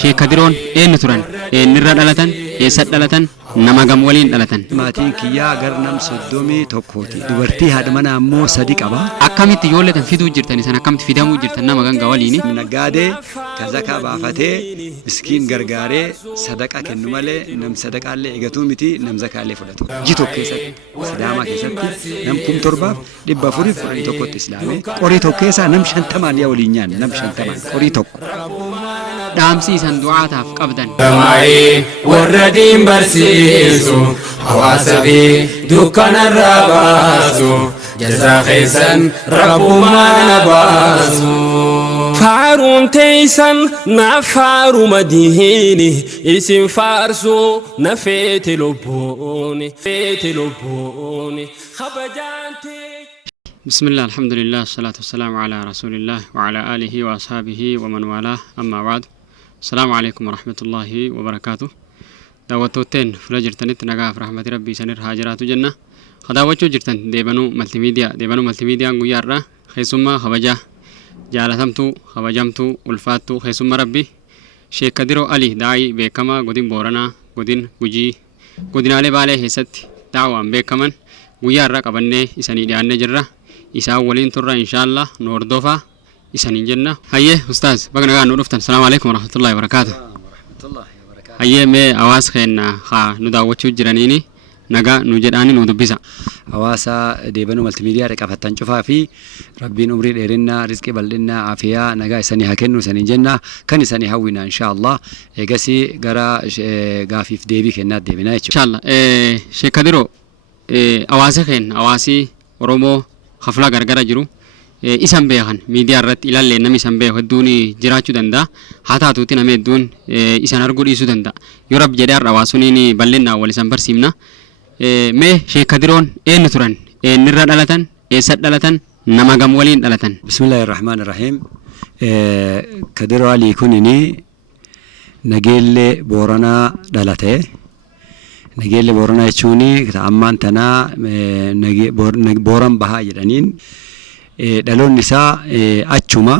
Sheekh Kadiroon eenyu turan? Eenyirra dhalatan? Eessatti dhalatan? Nama gam waliin dhalatan? Maatiin kiyyaa garnam 31ti. Dubartii haadha manaa ammoo 3 qaba. Akkamitti ijoolletan fiduu jirtan isan akkamitti fidamuu jirtan nama ganga waliini? Naggaadee kazakaa baafatee miskiin gargaaree sadaqa kennu malee nam sadaqaallee eegatuu miti nam zakaallee fudhatu. Jitoo keessatti Sidaamaa keessatti nam 1411 islaamee qorii tokko keessaa nam 50 yaa waliin nyaan nam 50 qorii tokko. Dhaamsi isan du'aataaf qabdan. Damai warra diin barsiisu hawaasa fi dukkana irraa baasu jazaa keessan rabbumaan na baasu. Faaruun teessan na faaruma diini isin faarsu na feete lubbuuni kabajaante. بسم الله الحمد لله الصلاة والسلام على رسول الله وعلى آله وأصحابه ومن والاه أما بعد السلام عليكم ورحمة الله وبركاته دعوتين فلجرتن نجاف رحمة ربي سنر هاجرات جنة خداوتشو جرتن ديبانو ملتي ميديا غيارا خيسما خبجة جالتمتو خبجمتو والفاتو خيسما ربي شيخ كديرو علي داعي بكما غدين بورنا غدين وجي غدين علي بالي هست دعوة بكمان غيارا قبنة إساني ديانة جرة إساء ولين ترى إن شاء الله نور دوفا إسانين جنة هيا أستاذ بقنا نور أفتن السلام عليكم ورحمة الله وبركاته هيا مي أواس خينا خا نداوتشو جرانيني نجا نوجداني نودبيسا Hawaasa deebanuu maltiimiidiyaa dhaqafattan cufaa fi rabbiin umrii dheerinaa rizqii bal'inaa afiyaa nagaa isanii haa kennu isaniin jenna kan isanii hawwina inshaallah eegasii gara gaafiif deebii kennaat deebinaa jechuudha. Inshaallah Sheekh Kadiroo hawaasa keenya hawaasi Oromoo hafla gargara jiru isan beekan miidiyaa irratti ilaallee namni isan beeku hedduun jiraachuu danda'a haa taatuuti namni hedduun isan arguu dhiisuu danda'a yoo rab jedhee har'a hawaasuniin bal'inaan wal isan barsiifna mee Sheekh Kadiroon eenyu turan eenyirra dhalatan eessatti dhalatan nama gam waliin dhalatan? Bismillahirrahmanirrahiim. Kadiroo Alii kunini Nageellee Booranaa dhalate. Nageellee Booranaa jechuun ammaan tanaa Booran Bahaa jedhaniin dhaloonni isaa achuma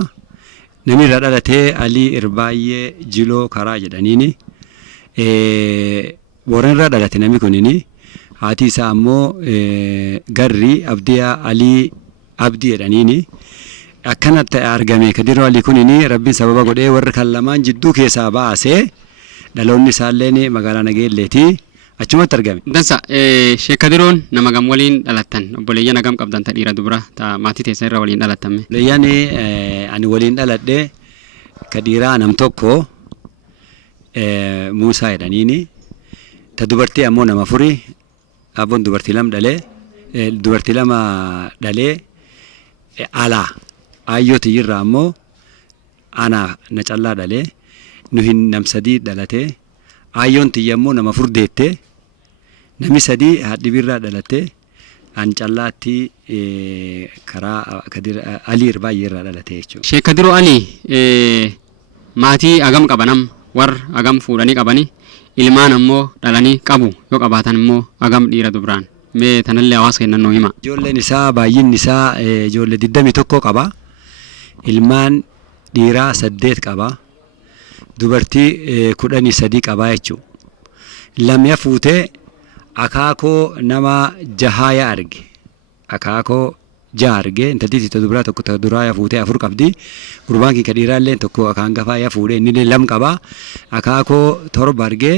namirra dhalatee Alii Irbaayyee Jiloo Karaa jedhaniini Booranirra dhalate namni kunini haati isaa ammoo Garrii Abdiyaa Alii Abdii jedhaniini akkanatti argame Kadiroo Alii kunini rabbiin sababa godhee warra kan lamaan jidduu keessaa baasee dhaloonni isaallee magaalaa Nageelleeti. Achumatti argame. Dansa Sheekh Kadiroon nama gam waliin dhalattan obboleeyyan hagam qabdan ta dhiira dubara ta maatii teessan irra waliin dhalattamme. Obboleeyyan ani waliin dhaladhe ka dhiiraa nam tokko Muusaa jedhaniini ta dubartii ammoo nama 4 abboon dubartii lama dhalee alaa ayyooti irraa ammoo ana na callaa dhalee nuhin nam 3 dhalatee ayyoon tiyya ammoo nama 4 deettee namni 3 haadhi birraa dhalatee an callaatti karaa Alii Irbaayyee irraa dhalatee jechuudha. Sheekh Kadiroo Alii maatii hagam qabanam war hagam fuudhanii qabanii ilmaan ammoo dhalanii qabu yoo qabaatan immoo hagam dhiira dubraan mee tanallee hawaasa kennan nuu hima. Ijoolleen isaa baay'inni isaa ijoollee 21 qaba. Ilmaan dhiiraa 8 qaba. Dubartii 13 qabaa jechuudha. Lamya fuutee akaakoo nama 6 arge. Akaakoo 6 arge. Intalli dubaraa tokko duraa fuutee 4 qabdi. Gurbaan kee dhiiraallee tokko akaan gafaa yaa fuudhee inni 2 qabaa. Akaakoo 7 arge.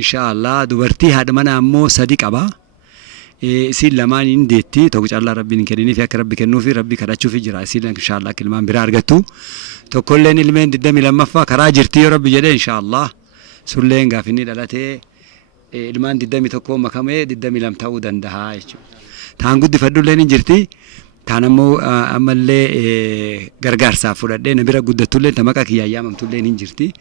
Inshaallah dubartii haadha manaa ammoo 3 qabaa. Isin lamaan hin deetti tokko callaa rabbiin kenniniif akka rabbi kennuufi rabbi kadhachuufi jira. Isin inshaallah ilmaan biraa argattu. Tokkolleen ilmeen 22ffaa karaa jirti yoo rabbi jedhee inshaallah sulleen gaafinni dhalatee ilmaan 21 makamee 22 ta'uu danda'a jechuudha. Taan guddifadhulleen hin jirti. Taan ammoo ammallee gargaarsaaf fudhadhee na bira guddattulleen ta maqaa kiyyaa yaamamtulleen hin jirti.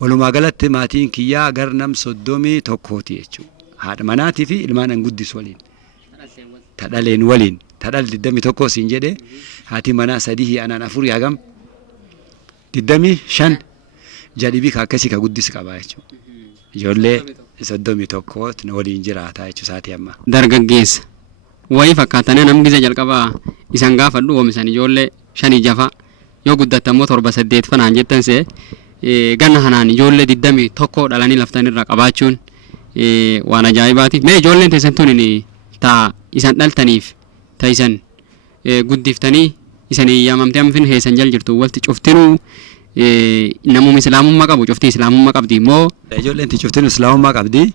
Walumaa galatti maatiin kiyyaa gar nam 31ti jechuudha. Haadha manaatii fi ilmaan an guddis waliin. Tadhaleen waliin. Tadhal 21 siin jedhee haati manaa 3 anaan 4 hagam 25 jadhibii akkasii ka guddis qabaa jechuudha. Ijoollee 31 waliin jiraata jechuudha saatii amma. Dargaggeessa wayii fakkaatanii namni gisa jalqabaa isan gaafadhu oomishan ijoollee 5 jafa yoo guddatammoo 7 8 fanaan jettan see ganna hanaan ijoollee 21 dhalanii laftan irra qabaachuun waan ajaa'ibaati. Mee ijoolleen teessan tun taa isan dhaltaniif taa isan guddiftanii isan yaamamtee amfin heessan jal jirtu walti cuftinuu namum islaamummaa qabu cuftii islaamummaa qabdi immoo ijoolleen cuftin islaamummaa qabdi.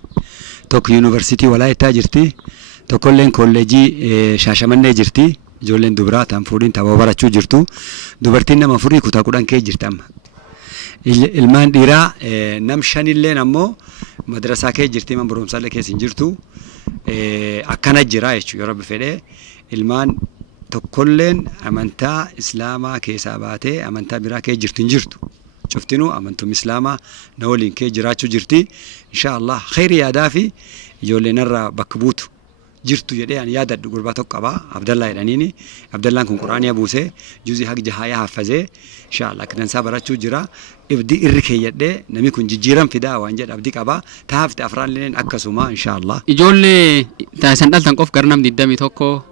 Tokko yuunivarsiitii Walaayittaa jirti. Tokkolleen kolleejii Shaashamannee jirti. Ijoolleen dubaraa tan fuudhin tapha barachuu jirtu. Dubartiin nama furii kutaa 10 kee jirti amma. Ilmaan dhiiraa nam 5 illeen ammoo madrasaa kee jirti man barumsaallee keessa hin jirtu. Akkana jira jechuudha yoo rabbi fedhee ilmaan tokkolleen amantaa islaamaa keessaa baatee amantaa biraa kee jirtu hin jirtu. Cuftinuu amantum islaamaa na waliin kee jiraachuu jirti. Inshaallah khayri yaadaa fi ijoolleen irraa bakka buutu jirtu jedhee ani yaadadhu gurbaa tokko qaba Abdallaa jedhaniini. Abdallaan kun Quraaniyaa buusee juzii haq jahayaa haffazee inshaallah akkansaa barachuu jira. Ibdii irri keeyyadhee namni kun jijjiiran fidaa waan jedha abdii qaba. Taafte afraanleen akkasuma inshaallah. Ijoollee taasan dhaltan qof gar nam 21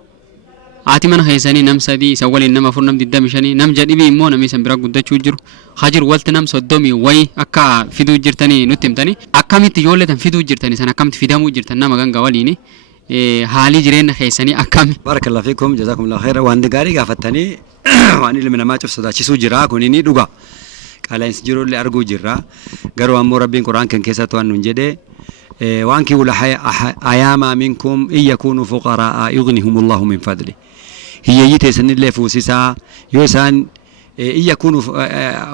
haati mana keessanii nam 3 isa waliin nama 4 nam 25 nam jedhibii immoo namni san bira guddachuu jiru hajir walti nam 30 wayi akka fiduu jirtanii nutti himtanii akkamitti ijoollee tan fiduu jirtanii san akkamitti fidamuu jirtan nama ganga waliini haalii jireenya keessanii akkami. Barakallahu fiikum jazakumullahu khayran waan gaarii gaafattanii waan ilmi namaa cuf sodaachisuu jira kun inni dhuga qaala'insi jiruullee arguu jirra garuu ammoo rabbiin quraan kan keessatti waan nun jedhee وانكحوا الأيام منكم إن يكونوا فقراء يغنيهم الله من فضله هي يتسن اللي فوسسا يوسان إن يكونوا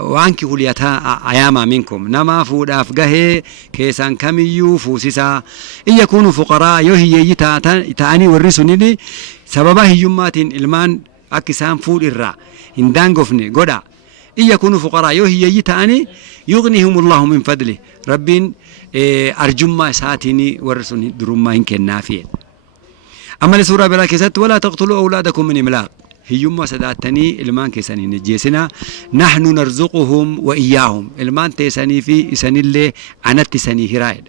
وانكحوا الأيام منكم نما فود أفقه كيسان كميو فوسسا إن يكونوا فقراء يهي يتاني والرسولين سببا هيومات المان أكسان فود الرا إن دانقفني قدا إن يكونوا فقراء يهي يتاني يغنيهم الله من فضله ربين أرجما ساتيني ورسوني درما إن كان نافيا. أما لسورة بلا كيست ولا تقتلوا أولادكم من إملاق هيوم سداتني المان كيساني نجيسنا نحن نرزقهم وإياهم المان تيساني في إساني اللي أنا تيساني هرايد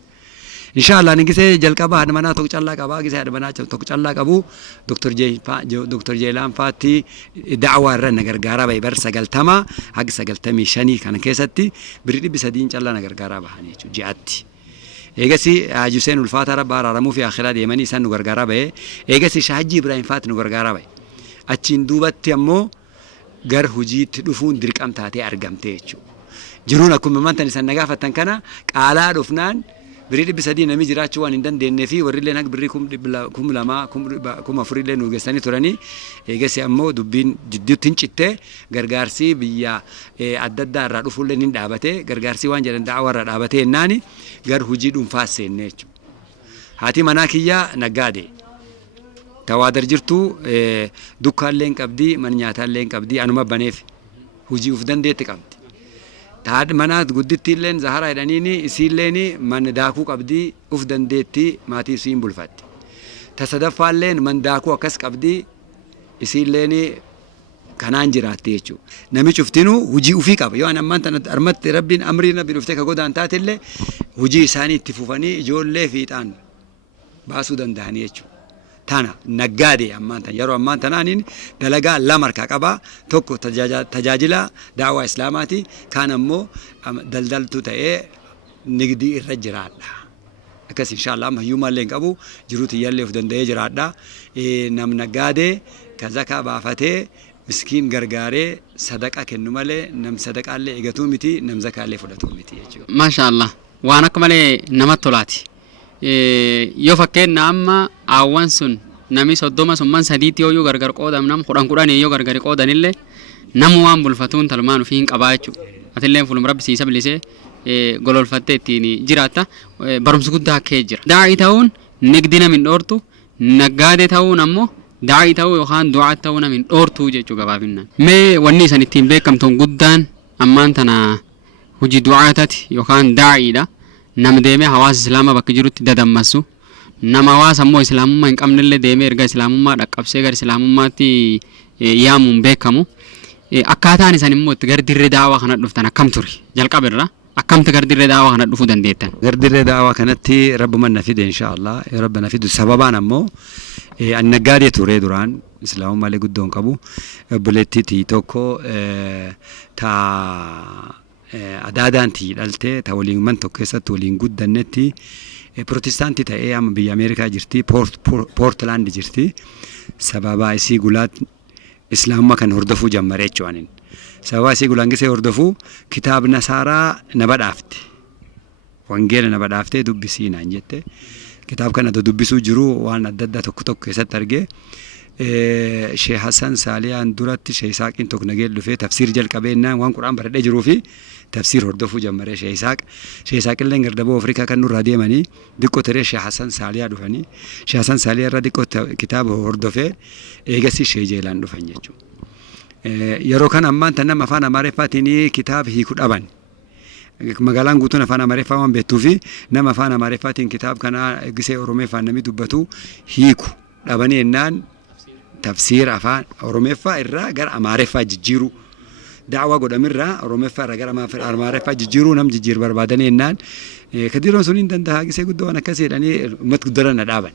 إن شاء الله نجيسه جلكابا هذا منا توك الله كابا جيسه هذا منا توك الله كابو دكتور جيلان فاتي دعوة رن نجرجارا بيبر سجل تما حق سجل تمي شني كان كيستي بريدي بسدين الله نجرجارا بهاني جاتي إيجاسي حسين الفاتحة بارا رمو في آخرات يمني سان نجرجارا به إيجاسي شهجي إبراهيم فات نجرجارا به أتشين دوبت يمو غر هجيت دفون درك أم تاتي أرجم تيجو جنون أكون ممتن سان نجافة تنكنا كعلا رفنان بريد بسدين نمي جرات شوان إندن دين في وريلين هك بريكم كم لما كم أفريلين وجساني تراني إيجاسي أمو دبين جديد تنشته غرغارسي بيا عدد دار رفولين دعبته غرغارسي وان جرن دعوة دعبته ناني غر هجيد فاسين نيجو هاتي مناكيا نجادي توادر جرتو دكان لين كبدي من نياتان لين كبدي أنا ما بنيف هجي وفدان ديت كبدي تاد منات قدتي لين زهرة يدانيني يصير ليني من داكو كبدي وفدان ديتي ماتي سين بولفات تصدف لين من داكو أكس كبدي يصير ليني كنان جراتي يجو نمي شفتينو وجي وفي كاب يو أنا ما أنت أرمت ربين أمرنا بنفتك قدان تات اللي وجي ساني تفوفني جول لي فيتان باسو دنداني يجو تانا نجادي أما أنت يرو أما أنت نانين دلقا لا مركا كبا توكو تجاجلا دعوة إسلاماتي كان مو دلدلتو تأي نقدي الرجال أكس إن شاء الله ما يوم اللي كابو جروتي يلي فدن ده جرادا نم نجادي كذا كابا فتى مسكين غرغاري صدقة كنمله نم صدقة اللي إجتو متي نم زكاة اللي فدتو متي ما شاء الله وأنا كمالي نمت طلعتي yoo fakkeenya amma aawwan sun nami 30 sun man sadiitti yoo gargar qoodam nam 10 yoo gargar qoodanillee namu waan bulfatuun talmaan ofii hin qabaa jechuudha. Atilleen fulum rabbi siisa bilisee gololfattee ittiin jiraata barumsa guddaa akkee jira. Daa'ii ta'uun nigdi namin dhoortu naggaadee ta'uun ammoo daa'ii ta'uu yookaan du'aa ta'uu namin dhoortu jechuudha gabaabinnaan. Mee wanni isan ittiin beekamtuun guddaan ammaan tana hojii du'aatati yookaan daa'iidha. Nam deemee hawaasa islaamaa bakka jirutti dadammasu nama hawaasa ammoo islaamummaa hin qabnellee deemee erga islaamummaa dhaqqabsee gara islaamummaatti yaamuun beekamu akkaataan isan immoo itti gardirree daawaa kana dhuftan akkam ture jalqaberra akkamti gardirree daawaa kana dhufuu dandeettan. Gardirree daawaa kanatti rabbuman na fide inshaallah rabbi na fidu sababaan ammoo annaggaadee ture duraan islaamummaa guddoon qabu obboleettiitii tokko taa adaadaanti hidhaltee ta waliin man tokko keessatti waliin guddannetti Protestaantii ta'ee amma biyya Ameerikaa jirti Portland jirti sababa isii gulaat islaamummaa kan hordofuu jammaree jechuun sababa isii gulaan gisee hordofuu kitaab nasaaraa na badhaafte wangeela na badhaaftee dubbisii naan jette kitaab kana dubbisuu jiru waan adda addaa tokko tokko keessatti argee Sheikh Hassan Saaliyaan duratti Sheikh Isaaqiin tokko nageel dhufee tafsiir jalqabeennaan waan Qur'aan baradhee jiruu fi tafsiir hordofuu jammaree Sheikh Isaaq illee gardaboo Afrikaa kan nurraa deemanii diqqoo tiree Sheikh Hassan Saaliyaa dhufanii Sheikh Hassan Saaliyaa irraa diqqoo kitaaba hordofee eegasii Sheikh Jeelaan dhufan jechuudha. Yeroo kan ammaan tan nama afaan Amaariffaatiin kitaaba hiikuu dhaban. Magaalaan guutuun afaan Amaariffaa waan beektuu fi nama afaan Amaariffaatiin kitaaba kana gisee Oromeeffaan namni dubbatu hiiku dhabanii ennaan tafsiira afaan Oromeeffaa irraa gara Amaariffaa jijjiiruu da'waa godhamirraa Oromeeffaa irraa gara Amaariffaa jijjiiruu nam jijjiir barbaadanii ennaan kadiroon sun hin danda'a gisee guddoo waan akkas jedhanii uummata guddaran na dhaaban.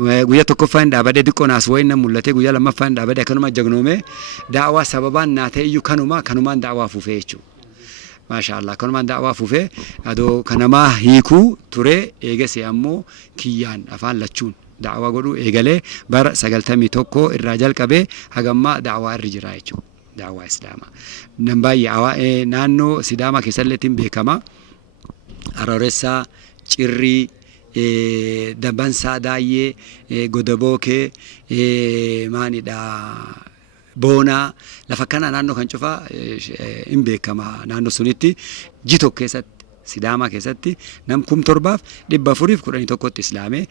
Guyyaa tokkoffaa hin dhaabadee diqqoo naas wayiin nan mul'ate guyyaa lammaffaa hin dhaabadee akkanuma jagnoomee da'waa sababaan naa ta'e iyyuu kanumaan da'waa fufee jechuudha. Maashaallah kanumaan da'waa fufee adoo kanamaa hiikuu ture eegasee ammoo kiyyaan afaan lachuun da'waa godhuu eegalee bara 91 irraa jalqabee hagammaa da'waa irra jira jechuudha. Da'waa Islaamaa. Nan baay'ee naannoo Sidaamaa keessalleetiin beekama. Arooressaa, Cirrii, Dabansaa Daayyee, Godabookee, maanidha Boonaa lafa kana naannoo kan cufaa hin beekama naannoo sunitti jitoo keessatti Sidaamaa keessatti nam 1711 islaamee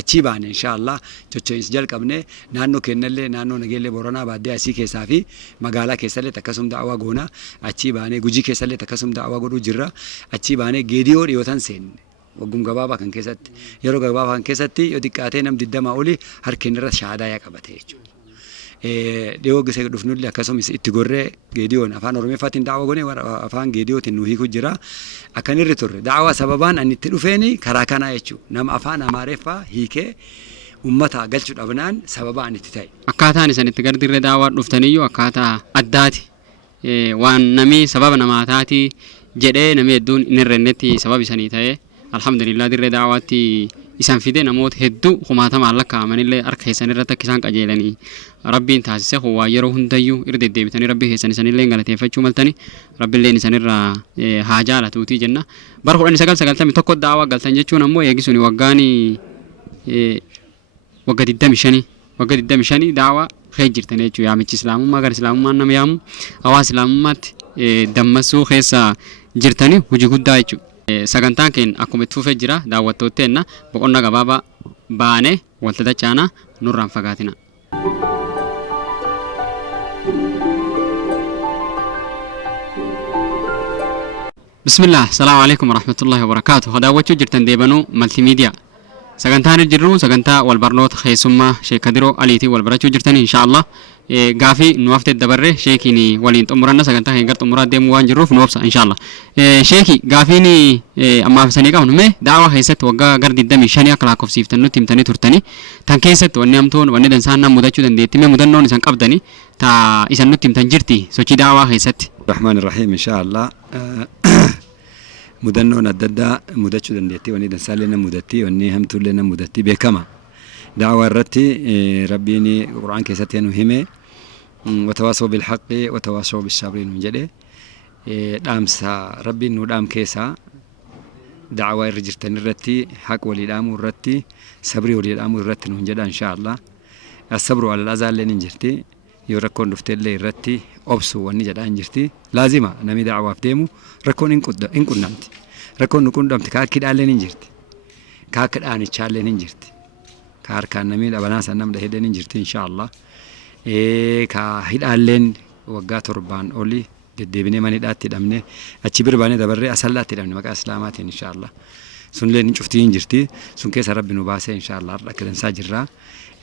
achii baane inshallah chocho'insi jalqabne naannoo kennallee naannoo nageellee Booranaa baadiyyaa asii keessaa fi magaalaa keessallee akkasuma da'waa goona achii baane Gujii keessallee akkasuma da'waa godhuu jirra achii baane Geediyoo dhiyootan seenne waggum gabaabaa kan keessatti yeroo gabaabaa kan keessatti yoo xiqqaatee nam 20 oli harkeen irra shahaadaa yaa qabate jechuudha. Dhiyoo gisee dhufnullee akkasumas itti gorree Geediyoon afaan Oromeeffaatiin da'waa goone afaan Geediyootiin nu hiikuu jira akkanirri turre da'waa sababaan ani itti dhufeeni karaa kanaa jechuudha nama afaan Amaariffaa hiikee ummata galchuu dhabnaan sababa ani itti ta'e. Akkaataan isan itti gardirree da'waa dhuftaniyyuu akkaataa addaati waan namni sababa namaa taati jedhee namni hedduun hin hirrennetti sababa isanii ta'e alhamdulillah dirree da'waatti isan fide namoota hedduu kumaatama lakkaa'amanillee harka keessan irratti akka isaan qajeelanii rabbiin taasise waa yeroo hundayyuu irra deddeebitanii rabbii keessan isanillee galateeffachuu maltanii rabbiilleen isanirraa haa jaalatuutii jenna. Bara 1991 da'waa galtan jechuun ammoo eegisuun waggaa 25 da'waa kee jirtan jechuudha. Yaamichi islaamummaa gara islaamummaan nama yaamu hawaasa islaamummaatti dammaqsuu keessa jirtanii hojii guddaa jechuudha. Sagantaan keenya akkuma itti fufee jira daawwattootteenna boqonnaa gabaabaa baanee walta dachaanaa nurraan fagaatina. Bismillah, assalamu alaikum warahmatullahi wabarakatuh. Daawwachuu jirtan deebanuu maltiimiidiyaa. Sagantaan jirru sagantaa wal barnoota keessummaa Sheek Kadiroo Aliitii wal barachuu jirtan inshallah. Gaafii nu haftee dabarre sheekiin waliin xumuranna sagantaa keenya gara xumuraa deemuu waan jirruuf nu obsa inshallah. Sheeki gaafiin ammaaf isanii qabnu mee da'waa keessatti waggaa gara 25 akka lakkoofsiiftan nutti himtanii turtanii tan keessatti wanni hamtuun wanni dansaan nama mudachuu dandeetti mee mudannoon isan qabdanii ta isan nutti himtan jirti sochii da'waa keessatti. Rahmaan Rahiim inshallah. Mudannoon adda addaa mudachuu dandeetti wanni dansaallee nama mudatti wanni hamtuullee nama mudatti beekama. دعوة الرتي ربيني القرآن كيساتي نهمة وتواصوا بالحق وتواصوا بالصبر نجده دامسا ربي نودام كيسا دعوة الرجرتن الرتي حق ولي دام الرتي صبري ولي دام الرتي نجده إن شاء الله الصبر على الأزال لنجرتي يركون دفتر لي الرتي أبسو ونجده نجرتي لازمة نمي دعوة فديمو ركون إن كنت ركون نكون دمت كاكيد على نجرتي كاكيد آني تشارلي نجرتي كاركان نميل أبناس النم ده هدين جرتي إن شاء الله كهيدالين وقات ربان أولي دبني ماني داتي دمني أتشبر باني دبرة أصلاتي دمني مك أسلامات إن شاء الله سن لين شفتين جرتي سن كيس رب نباسه إن شاء الله لكن ساجرة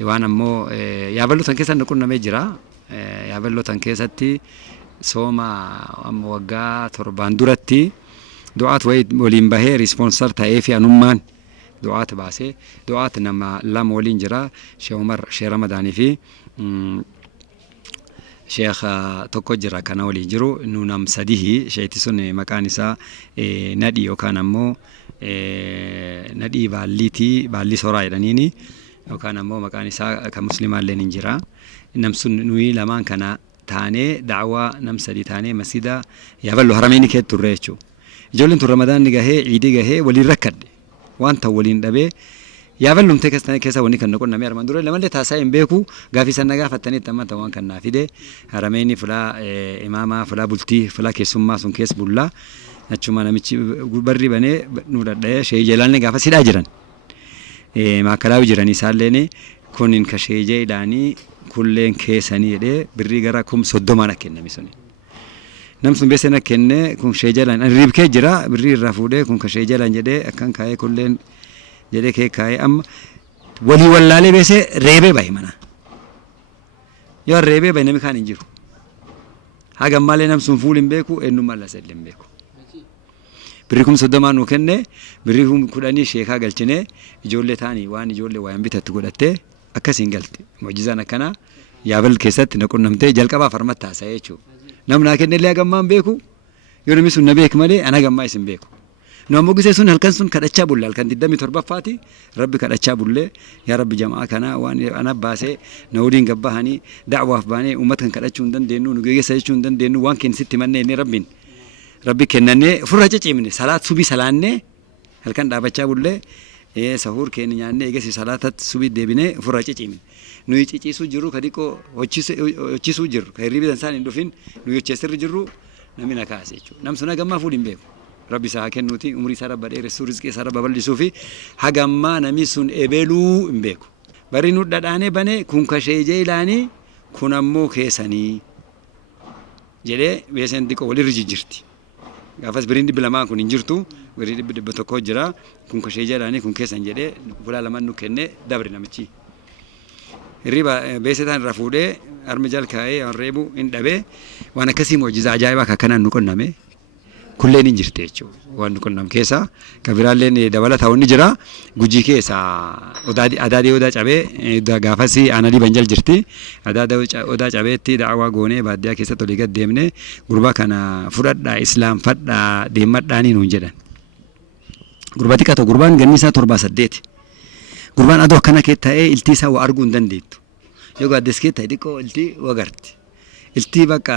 وانا مو يابلو تنكيس نكون نمجرا يابلو تنكيساتي سوما وقات ربان دورتي دعات ويد ولين بهي ريسبونسر تايفي أنمان دعات باسه دعات نما لام ولين جرا شيخ عمر شيخ رمضاني في sheekh tokko jira kana waliin jiru nu nam sadihi sheeyti sun maqaan isaa nadhii yookaan ammoo nadhii baalli soraa jedhaniini yookaan ammoo maqaan isaa kan muslimaallee hin jira nam sun nuyi lamaan kana taanee da'waa nam sadii taanee masjida yaaballo harameeni keessa turre jechuudha. Ijoolleen tun Ramadaan gahee ciidii gahee waliin rakkadde waan ta'u waliin dhabee yaaballumtee keessa wanni kan noqonname armaan dura lamallee taasaa hin beeku gaafii sanna gaafattanii tamanta waan kan naa fide harameeni fulaa imaamaa fulaa bultii fulaa keessummaa sun keessa bullaa achuma namichi barri banee nu dadha'ee shee jeelaallee gaafa sidhaa jiran maakalaawi jiranii isaalleen kunin ka shee jeelaanii kulleen keessanii jedhee birrii gara 30 kenname suni. Namsun beesena kenne kun shee jeelaan riibkee jira birrii irraa fuudhee kun ka shee jeelaan jedhee akkan kaa'ee kulleen jedhee kee kaa'ee amma walii wallaalee beesee reebee bahe mana. Yoo reebee bahe namni kaan hin jiru. Hagam malee namsun fuul hin beeku eenyummaa lasa illee hin beeku. Birrii 30 nu kenne birrii 10 sheekaa galchine ijoollee taanii waan ijoollee waan bitatu godhattee akkasiin galte. Mucjizaan akkanaa yaabal keessatti naqunnamtee jalqabaa farmatti haasa'ee jechuudha. Namni kenne illee hagammaan beeku yoo namni sun na beek malee ana hagammaa isin beeku. Nu ammoo gisee sun halkan sun kadhachaa bulle halkan 27ffaati rabbi kadhachaa bulle yaa rabbi jamaa kana waan ana baasee na waliin gabbahanii da'waaf baanee uummata kan kadhachuu hin dandeenyu nu geessa jechuu hin dandeenyu waan keenya sitti mannee inni rabbi kennannee furra cicimne salaat subii salaannee halkan dhaabachaa bulle sahur keenya nyaannee eegasi salaatat subii deebinee furra cicimne nuyi ciciisuu jirru kadiko hochisuu jirru kan hirribi isaan hin dhufin nuyi hojjeessirri jirru namni na kaase jechuudha nam sun hagammaa fuul hin beeku. Rabbi isaa kennuuti umrii isaa rabba dheeressuu rizqii isaa rabba bal'isuu fi hagammaa namni sun ebeluu hin beeku. Bari nu dhadhaanee banee kun kashee jeelaanii kun ammoo keessanii jedhee beesen xiqqoo walirra jijjiirti. Gaafas biriin 200 kun hin jirtu biriin 100 jira kun kashee jeelaanii kun keessan jedhee fulaa lamaan nu kennee dabre namichi. Hirriba beesetaan irra fuudhee armi jal kaa'ee waan reebu hin dhabee waan akkasii mucjizaa ajaa'ibaa akka kanaan nu qonname. Kulleen hin jirte jechuudha. Waan qunnam keessa kabiraalleen dabalata wanni jira. Gujii keessa adaadii odaa cabee gaafas aanadii banjal jirti. Adaadii odaa cabeetti da'awaa goonee baadiyyaa keessatti olii gad deemne gurbaa kana fudhadhaa islaamfadhaa deemadhaanii nuun jedhan. Gurbaa xiqqaa ta'u gurbaan ganni isaa 7-8. Gurbaan adoo akkana kee ta'ee iltii isaa waa arguu hin dandeettu. Yoo gaaddes kee ta'e xiqqoo iltii wagarti. Iltii bakka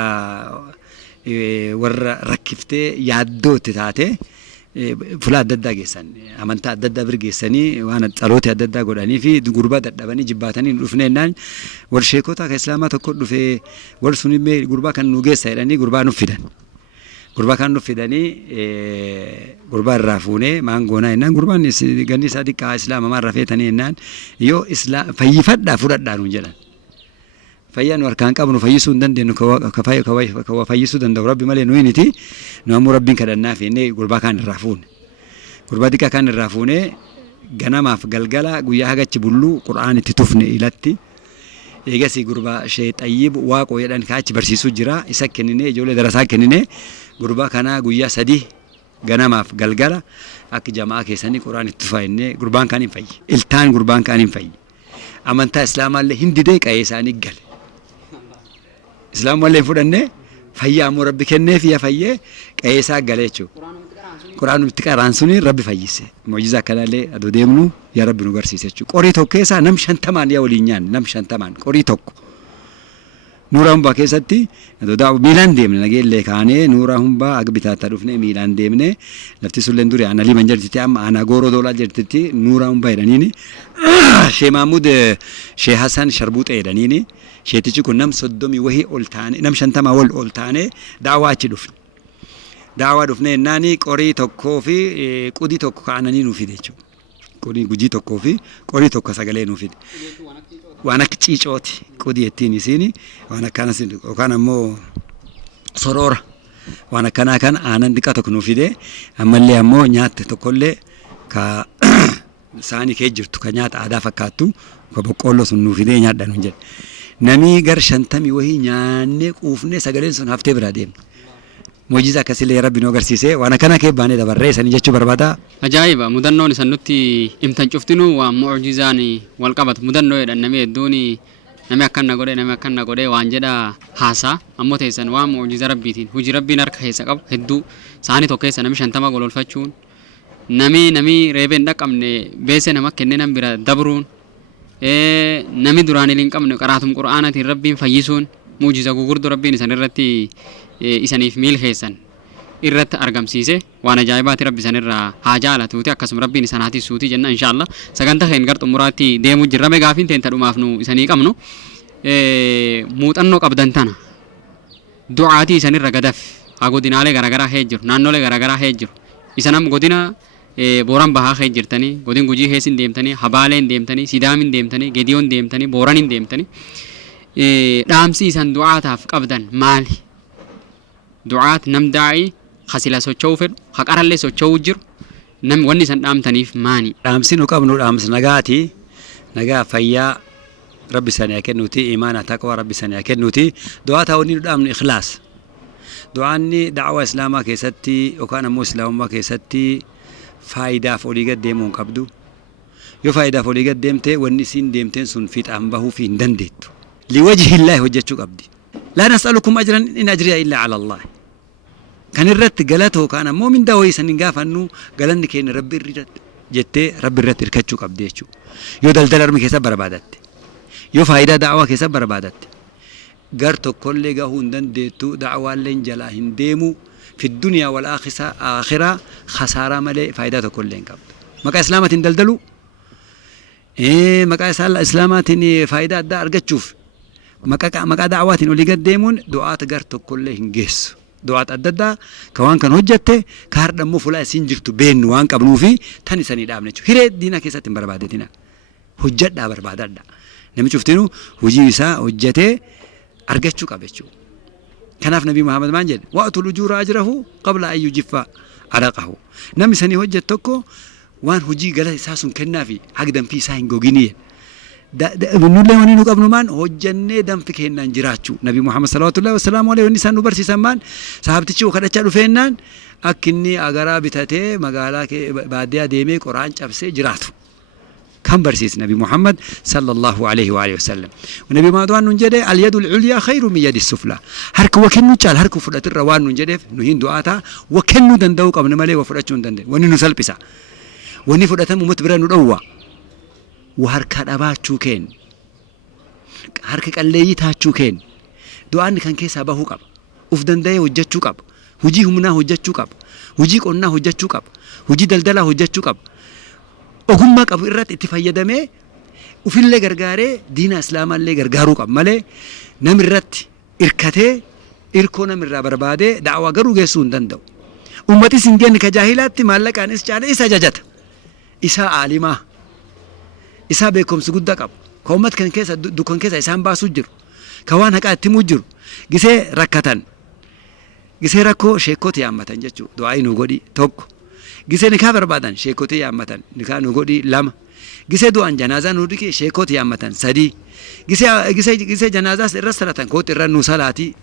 warra rakkiftee yaaddootti taate fulaa adda addaa geessan amantaa adda addaa birgeessanii waan tsalooti adda addaa godhanii fi gurbaa dadhabanii jibbaatanii dhufnee naan warra sheekota ka islaamaa tokko dhufee warra sun immoo gurbaa kan nu geessa jedhanii gurbaa nuuf fidan. Gurbaa kan nuuf fidanii gurbaa irraa fuunee maangoonaa jennaan gurbaan ganni isaa xiqqaa islaamamaa irraa feetanii jennaan yoo fayyifadhaa fudhadhaa nuun jedhan. Fayyaan warkaan qabnu fayyisuu hin dandeenyu ka fayyisuu danda'u rabbi malee nuyi niti nu ammoo rabbiin kadhannaa feennee gurbaa kaan irraa fuune. Gurbaa xiqqaa kaan irraa fuunee ganamaaf galgala guyyaa hagachi bulluu qura'aan itti tufne ilatti. Eegasi gurbaa shee xayyib waaqoo jedhan kaachi barsiisuu jira isa kennine ijoollee darasaa kennine gurbaa kanaa guyyaa 3 ganamaaf galgala akka jamaa keessanii qura'aan itti tufaa'inne gurbaan kaan hin fayyi. Iltaan gurbaan kaan hin fayyi. Amantaa islaamaallee hindi deeqa'ee isaanii gale. Islam wallee fudhanne fayyaa ammoo rabbi kennee fi fayyee qe'ee isaa galee jechuudha. Quraanuma itti qaraan suni rabbi fayyise. Mucjizaa kanallee adoo deemnu yaa rabbi nu barsiise jechuudha. Qorii tokko keessaa nam 50 yaa waliin nyaan nam 50 qorii tokko. Nuura humbaa keessatti adoo miilaan deemne nageellee kaanee nuura humbaa aga bitaataa dhufnee miilaan deemne lafti sulleen duri ana liman jirti amma ana gooroo doolaa jirti nuura humbaa jedhaniini Shee Mahmud Shee Hassan Sharbuuxee jedhaniini. Sheetichi kun nam 30 wahii ol taane nam 50 ol taane daawaa achi dhufne. Daawaa dhufne naani qorii tokkoo fi qudii tokko kaananii nuuf fide jechuudha. Qorii gujii tokkoo fi qorii tokko sagalee nuuf fide. Waan akka ciicooti qudii ittiin isiini waan akkanas yookaan ammoo soroora waan akkanaa kan aanan xiqqaa tokko nuuf fide ammallee ammoo nyaata tokkollee ka saanii kee jirtu ka nyaata aadaa fakkaattu ka boqqolloo sun nuuf fide nyaadha nuun jedhe. Namni gar 50 wahii nyaannee quufnee sagaleen sun haftee biraa deemne. Mucjizaa akkasiillee rabbi nu agarsiise waan akkana kee baanee dabarree isanii jechuu barbaada. Ajaa'iba mudannoon isan nutti himtan cuftinu waan mucjizaan wal qabatu mudannoo jedhan namni hedduun نمي أكن نقولي وانجدا حاسا أمو تيسن وام معجزة ربيتين هجي ربي نرك هيسا قب هدو ساني توكيسا نمي شنتما قولوا الفتشون نمي ريبين دك أمني بيسي نمك كننا برا دبرون نمي دراني لنك أمني قراتم قرآنة ربي فيسون معجزة قرد ربي نسان الرتي إسانيف ميل خيسن irratti argamsiise waan ajaa'ibaati rabbi sanirraa haa jaalatuuti akkasuma rabbiin isaan haati suutii jenna inshallah sagantaa keenya gar xumuraatti deemuu jirrame gaafiin teenta dhumaaf nu isanii qabnu muuxannoo qabdan tana du'aatii isanirra gadaf haa godinaalee garagaraa hee jiru naannolee garagaraa hee jiru isanam godina booran bahaa hee jirtanii godin gujii heesin deemtanii habaaleen deemtanii sidaamin deemtanii gediyoon deemtanii booranin deemtanii dhaamsi isan du'aataaf qabdan maali du'aat nam daa'ii خسيلا سوتشو فر خقار اللي سوتشو جر نم وني سن دام تنيف ماني دامسين وقبنو دامس نجاتي نجا فيا ربي سنة كنوتي إيمانا تقوى ربي سنة كنوتي دعاء وني دام إخلاص دعاني دعوة إسلامك كيستي وكان مسلم ما كيستي فايدة فوليجت ديمون كبدو يو فايدة فوليجت ديمته وني سين ديمتين سن فيت أمبهو في دندت لوجه الله وجهتك أبدي لا نسألكم أجرا إن أجري إلا على الله كان الرت قالته كان مؤمن داوي سننقاف أنه قال إنك إن ربي الرت جت ربي الرت إركتشوك أبديشوا يودل دلار مكيسة بربادت يو فايدة دعوة كيسة بربادت قرتو كل جهون دندتو دعوة لين جلا هنديمو في الدنيا والآخرة خسارة ملء فايدة كل لين كاب مكا إسلامات دلدلو مكا إسلامات فايدة دا أرجع تشوف مكا دعوات اللي قديمون دعاء قرتو كل هنجس دعاء أددا كوان كان هجته كهرد مو فلا سينجرتو بين وان كابنو في تاني سني دامنه هيرة دينا كيسة تبربادتنا هجت دا بربادات دا نمي شفتينو هجي وسا هجته أرجعتشو كابتشو كناف نبي محمد مانجد وقت الأجور أجره قبل أن يجف عرقه نمي سني هجتكو وان هجي قال ساسون كنافي حقدم في ساين جوجينيه نقول وني نقبل مان هجنة دم فيك هنا نجراتشو نبي محمد صلى الله عليه وسلم عليه ونسان نبرسي سمان صاحبتشو خد أشارو فينان أكني أجرا بتاته مقالة بعدها ديمي قرآن شافسي جراتو كم برسيس نبي محمد صلى الله عليه وآله وسلم ونبي ما دوان نجده اليد العليا خير من يد السفلى هرك وكنو تشال هرك فرات الروان نجده نهين دعاتا وكنو دندو قبل ملء وفراتشون دند وني نسال بسا وني فراتهم متبرن نروى وهرك أباتشو كين هرك اللي تاچو كين دوان كان كيس أباه قب وفدن ده وجتشو قب وجي همنا وجتشو قب وجي كنا وجتشو قب وجي دلدلا وجتشو قب أقوم قب إرت اتفاقية دمه وفي اللي غرغاره دين إسلام اللي غرغارو قب ماله نمرت إركته إركونا من رابرباده دعوة غرو جسون دندو أمتي سنجن كجاهلات مالك أنيس جاله إسا ججت إسا عالمة إسا بكم سجود قب كومت كان كيسا دكان كيسا إسان باسو جرو كوان هكا تيمو جرو جسه ركتان جسه ركو شيكوتي عمتان جتشو دعاء نوغودي توك جسه نكا بربادان شيكوتي عمتان نكا نوغودي لام جسه دوان جنازة نودي شيكوتي عمتان سدي جسه جنازة الرسالتان كوت الرنو صلاتي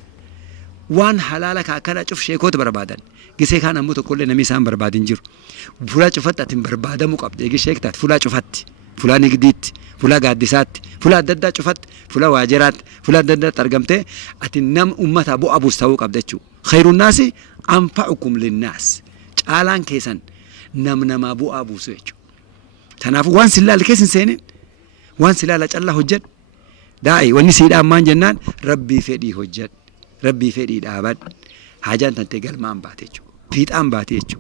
وان حلالك أكلا شوف شيكوت بربادان جسه كان أموتو كل نميسان بربادين جرو فلا شفت تتم بربادا مقابل يجي شيك تات فلا شفت فلا نجديت فلا قادسات فلا ددا شفت فلا واجرات فلا ددا ترجمته أتنم أمة أبو استوق أبدتشو خير الناس أنفعكم للناس علان كيسن نم أبو سويتشو تنافو وان سلا الكيسن سنين وان سلا الله حجت داعي ونسيد أمان جنان ربي فدي حجت ربي فدي الأبد حاجات تنتقل ما أنباتيشو فيت أنباتيشو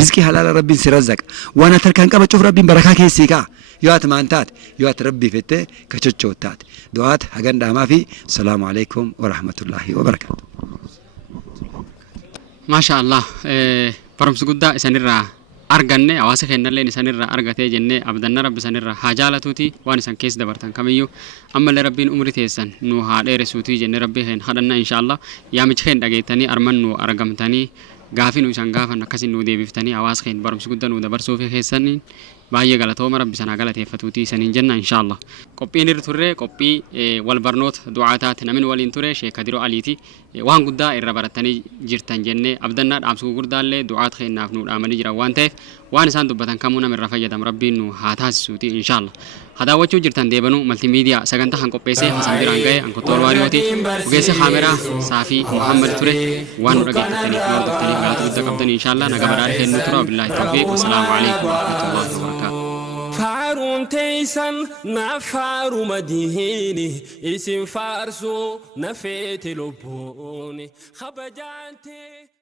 رزقي حلال ربي سرزق وانا تركان كما تشوف ربي بركة كيسيكا يوات مانتات يوات ربي فته كتشوتات دعات حقن ما في السلام عليكم ورحمة الله وبركاته ما شاء الله فرمس قدا سنرى أرجعني أواسخ إن اللي سنرى أرجته جنة أبدنا رب سنرى حاجة توتي وأنا سن كيس دبرتان كميو أما اللي ربين أمري تيسن نو هذا رسوتي جنة ربي هن خدنا إن شاء الله يا مجخين دقيتني أرمن نو أرجمتني غافين وشان غافن نكسين نودي بفتني أواز خين برمس قدّا نودا برسوفي خيسانين باهي غلطوم ربي سنا غلط يفتوتي سنين جنة إن شاء الله قبي نرتوري قبي والبرنوت دعاتات نمن والإنتوري شيخ كديرو عليتي وان قدا الربرتني جرتن جنة أبدنا أمسكو قدا اللي دعات خير نافنور آمني جرا وان تيف وان سان دبتن كمونا من رفاجة دم ربي إنه هاتها سوتي إن شاء الله هذا وجه جرتن ديبنو ملتي ميديا سجنتا هنكو بيسي حسن ديرانجاي هنكو تورواريوتي وجيسي خامرة صافي محمد توري وان رجعت تاني نور دكتوري غلط ودا قبضني إن شاء الله نقبل عليه النترا بالله التوفيق والسلام عليكم ورحمة الله وبركاته فارون تيسن نفارو مديني اسم فارسو نفيت لبوني خبجانتي